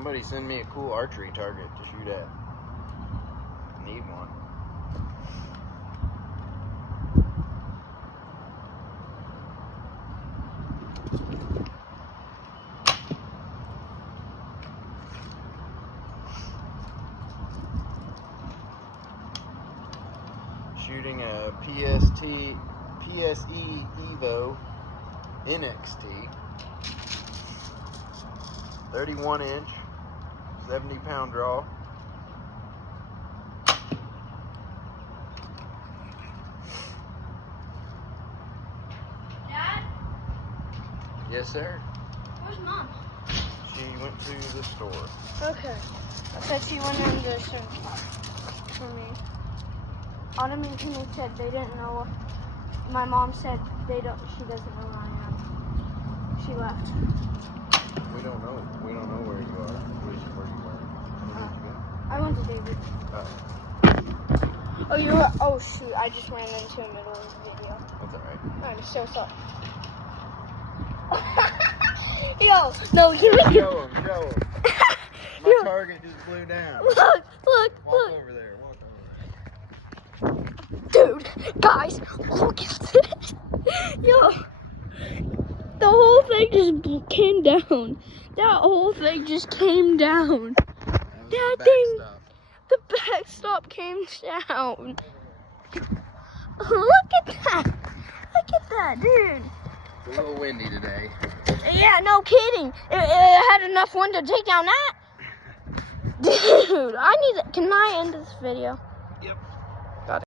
Somebody send me a cool archery target to shoot at. Need one. Shooting a PSE Evo NXT, 31 inch, 70-pound draw. Dad? Yes, sir. Where's Mom? She went to the store. Okay. I said she went in the certain spot for me. Autumn and Kenny said they didn't know. My mom said she doesn't know where I am. She left. We don't know. We don't know where you are. Where you were. I went to David. Oh, you were. Oh shoot! I just ran into the middle of the video. That's alright. I'm so sorry. Yo, no, you. Show him. My target just blew down. Look. Walk over there. Dude, guys, look at this. Yo, the whole thing just came down. That whole thing just came down. That thing, the backstop came down. Look at that. Look at that, dude. It's a little windy today. Yeah, no kidding. It had enough wind to take down that. Dude, can I end this video?